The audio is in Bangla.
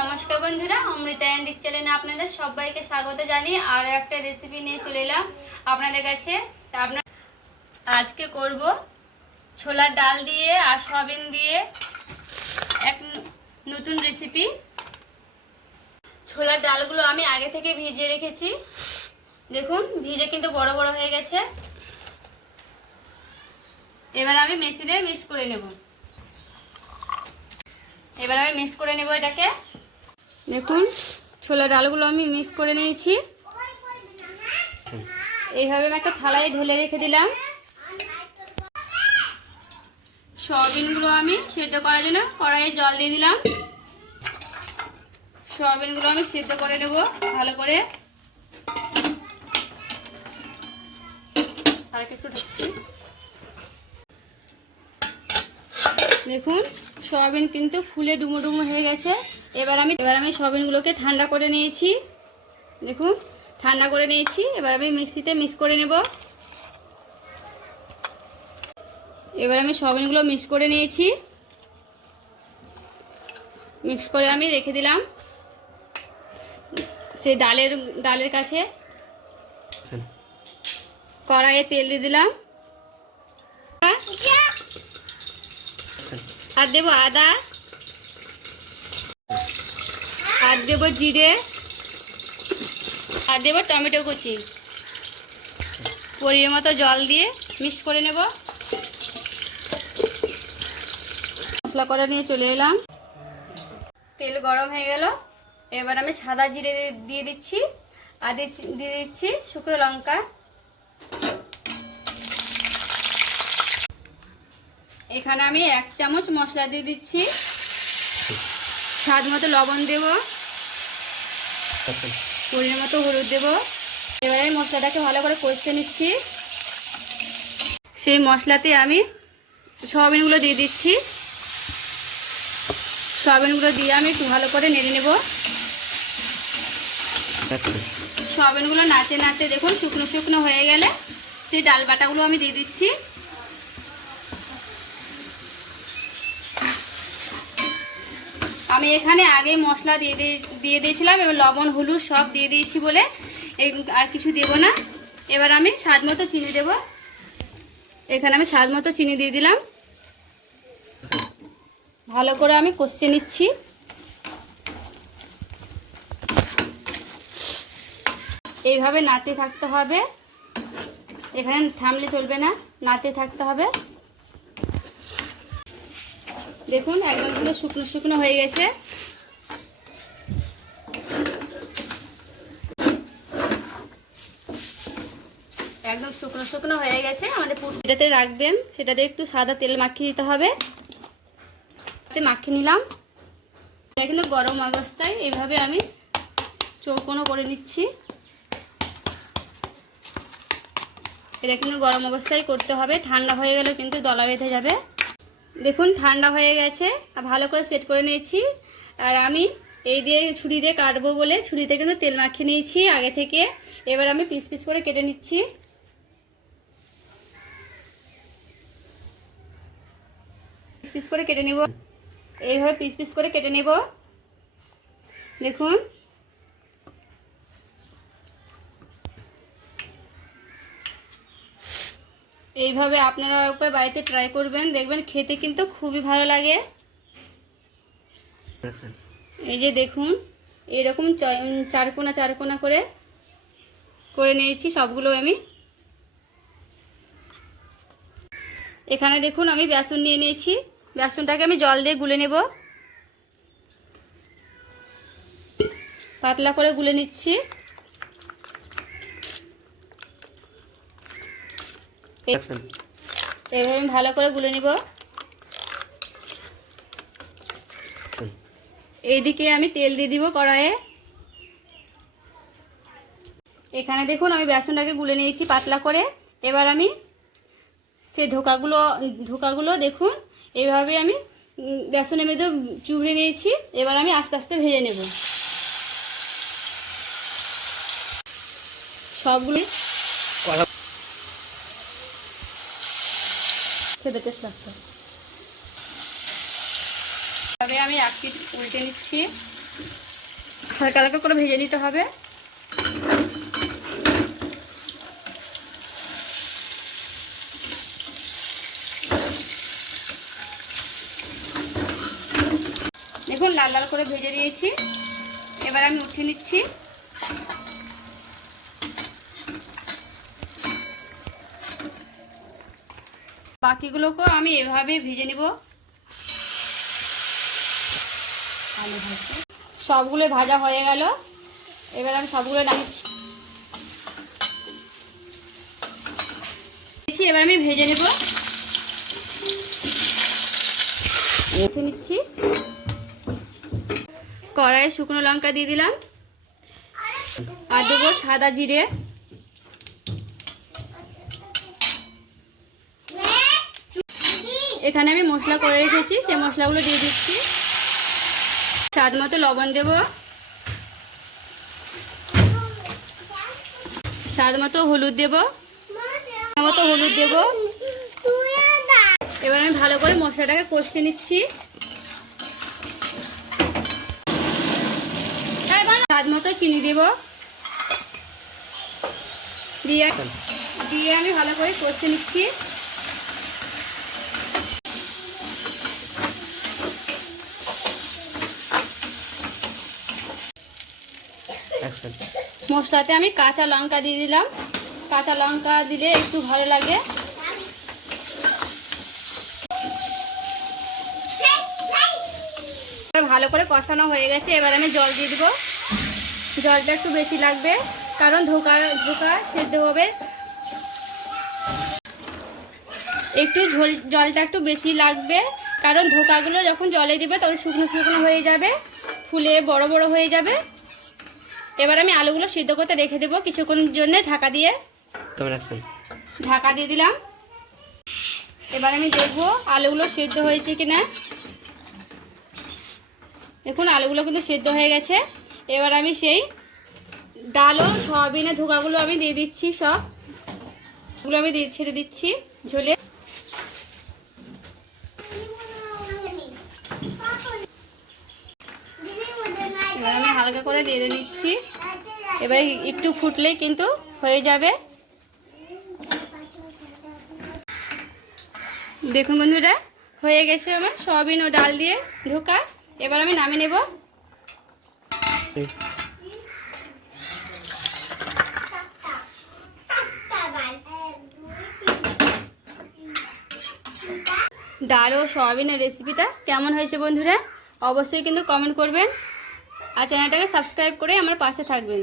নমস্কার বন্ধুরা, অমৃতা অ্যান্ডিক চ্যানেলে আপনাদের সবাইকে স্বাগত জানিয়ে আরও একটা রেসিপি নিয়ে চলে এলাম আপনাদের কাছে। তা আপনার আজকে করব ছোলার ডাল দিয়ে আর সয়াবিন দিয়ে এক নতুন রেসিপি ছোলার ডালগুলো আমি আগে থেকে ভিজিয়ে রেখেছি। দেখুন, ভিজে কিন্তু বড় বড় হয়ে গেছে। এবার আমি মেশিনে মিক্স করে নেব। এবার আমি মিক্স করে নেব এটাকে। দেখুন ছোলা ডালগুলো আমি মিক্স করে নিয়েছি। এইভাবে আমি একটা থালায় ঢেলে রেখে দিলাম। সয়াবিনগুলো আমি সেদ্ধ করার জন্য কড়াইয়ে জল দিয়ে দিলাম। সয়াবিনগুলো আমি সেদ্ধ করে নেব ভালো করে। দেখুন, সয়াবিন কিন্তু ফুলে ডুমো ডুমো হয়ে গেছে। এবার আমি এবার আমি সয়াবিনগুলোকে ঠান্ডা করে নিয়েছি। দেখুন ঠান্ডা করে নিয়েছি। এবার আমি মিক্সিতে মিক্স করে নেব। এবার আমি সয়াবিনগুলো মিক্স করে নিয়েছি। মিক্স করে আমি রেখে দিলাম। সে ডালের ডালের কাছে। কড়াইয়ে তেল দিয়ে দিলাম। আর দেবো আদা আর দেবো জিরে, আর দেবো টমেটো কুচি। পরিমাণ মতো জল দিয়ে মিক্স করে নেব। মশলা করে নিয়ে চলে এলাম। তেল গরম হয়ে গেল। এবার আমি সাদা জিরে দিয়ে দিচ্ছি। আর দিয়ে দিচ্ছি শুকনো লঙ্কা। এখানে আমি এক চামচ মশলা দিয়ে দিচ্ছি। স্বাদ মতো লবণ দেব। পরিমাণ মতো হলুদ দেবো। এবারে মশলাটাকে ভালো করে কষতে নিচ্ছি। সেই মশলাতে আমি সয়াবিনগুলো দিয়ে দিচ্ছি। সয়াবিনগুলো দিয়ে আমি একটু ভালো করে নেড়ে নেব। সয়াবিনগুলো নাড়তে নাড়তে দেখুন শুকনো শুকনো হয়ে গেলে সেই ডাল বাটাগুলো আমি দিয়ে দিচ্ছি। আমি এখানে আগে মশলা দিয়ে দিয়ে দিয়ে দিয়েছিলাম, এবার লবণ, হলুদ সব দিয়ে দিয়েছি বলে আর কিছু দেব না। এবার আমি স্বাদ মতো চিনি দেব। এখানে আমি স্বাদ মতো চিনি দিয়ে দিলাম। ভালো করে আমি কষে নিচ্ছি। এইভাবে নাতে থাকতে হবে। এখানে থামলে চলবে না নাতে থাকতে হবে। দেখুন, একদম পুরো শুকনো শুকনো হয়ে গেছে। একদম শুকনো শুকনো হয়ে গেছে। আমাদের পুর সেটাতে রাখবেন, সেটাতে একটু সাদা তেল মাখিয়ে দিতে হবে। মাখিয়ে নিলাম। এটা কিন্তু গরম অবস্থায় এইভাবে আমি চৌকোনো করে নিচ্ছি। এটা কিন্তু গরম অবস্থায় করতে হবে। ঠান্ডা হয়ে গেলে কিন্তু দলা বেঁধে যাবে। দেখুন, ঠান্ডা হয়ে গেছে ভালো করে সেট করে নিয়েছি। আর আমি এই দিয়ে ছুরি দিয়ে কাটবো বলে ছুরিতে কিন্তু তেল মাখিয়ে নিয়েছি আগে থেকে। এবার আমি পিস পিস করে কেটে নিচ্ছি। পিস পিস করে কেটে নেব। এইভাবে পিস পিস করে কেটে নেব। দেখুন এইভাবে আপনারা একবার বাড়িতে ট্রাই করবেন দেখবেন খেতে কিন্তু খুবই ভালো লাগে। এই যে দেখুন এরকম চারকোনা চারকোনা করে করে নিয়েছি সবগুলো আমি। এখানে দেখুন আমি বেসন নিয়ে নিয়েছি। বেসনটাকে আমি জল দিয়ে গুলে নেব। পাতলা করে গুলে নিচ্ছি। এইভাবে আমি ভালো করে গুলে নিব। এইদিকে আমি তেল দিয়ে দিব কড়াইয়ে। এখানে দেখুন আমি বেসনটাকে গুলে নিয়েছি পাতলা করে। এবার আমি সে ধোকাগুলো ধোকাগুলো দেখুন এইভাবে আমি বেসনের মধ্যে চুবড়ে নিয়েছি। এবার আমি আস্তে আস্তে ভেজে নেব। সবগুলি খেতে টেস্ট লাগতো তবে আমি এক পিঠ উল্টে নিচ্ছি। হালকা হালকা করে ভেজে নিতে হবে। দেখুন, লাল লাল করে ভেজে দিয়েছি এবার আমি উঠিয়ে নিচ্ছি। বাকিগুলোকেও আমি এভাবে ভেজে নিব। সবগুলো ভাজা হয়ে গেল। এবার আমি সবগুলো নামিয়েছি। এবার আমি ভেজে নেব। নিচ্ছি। কড়াইয়ে শুকনো লঙ্কা দিয়ে দিলাম। আর দেবো সাদা জিরে। এখানে আমি মশলা করে রেখেছি সেই মশলাগুলো দিয়ে দিচ্ছি। স্বাদ মতো লবণ দেব। স্বাদ মতো হলুদ দেব। মতো হলুদ দেব। এবার আমি ভালো করে মশলাটাকে কষে নিচ্ছি। স্বাদ মতো চিনি দেব। দিয়ে দিয়ে আমি ভালো করে কষে নিচ্ছি। মশলাতে আমি কাঁচা লঙ্কা দিয়ে দিলাম। কাঁচা লঙ্কা দিলে একটু ভালো লাগে। ভালো করে কষানো হয়ে গেছে, এবার আমি জল দিয়ে দিব। জলটা একটু বেশি লাগবে, কারণ ধোকা ধোকা সেদ্ধ হবে। একটু ঝোল, জলটা একটু বেশি লাগবে, কারণ ধোকাগুলো যখন জলে দিবে তখন শুকনো শুকনো হয়ে যাবে, ফুলে বড় বড় হয়ে যাবে। এবার আমি আলুগুলো সিদ্ধ করতে রেখে দেবো কিছুক্ষণের জন্য ঢাকা দিয়ে। ঢাকা দিয়ে দিলাম। এবার আমি দেখব আলুগুলো সিদ্ধ হয়েছে কিনা। দেখুন আলুগুলো কিন্তু সিদ্ধ হয়ে গেছে। এবার আমি সেই ডাল ও সয়াবিনের ধোকাগুলো আমি দিয়ে দিচ্ছি সব। ওগুলো আমি দিয়ে ছেড়ে দিচ্ছি ঝোলে। এবার আমি হালকা করে নেড়ে নিচ্ছি। এবার একটু ফুটলেই কিন্তু হয়ে যাবে। দেখুন বন্ধুরা, হয়ে গেছে আমার সয়াবিন ও ডাল দিয়ে ঢোকা। এবার আমি নামে নেব। ডাল ও সয়াবিনের রেসিপিটা কেমন হয়েছে বন্ধুরা, অবশ্যই কিন্তু কমেন্ট করবেন। আর চ্যানেলটাকে সাবস্ক্রাইব করে আমার পাশে থাকবেন।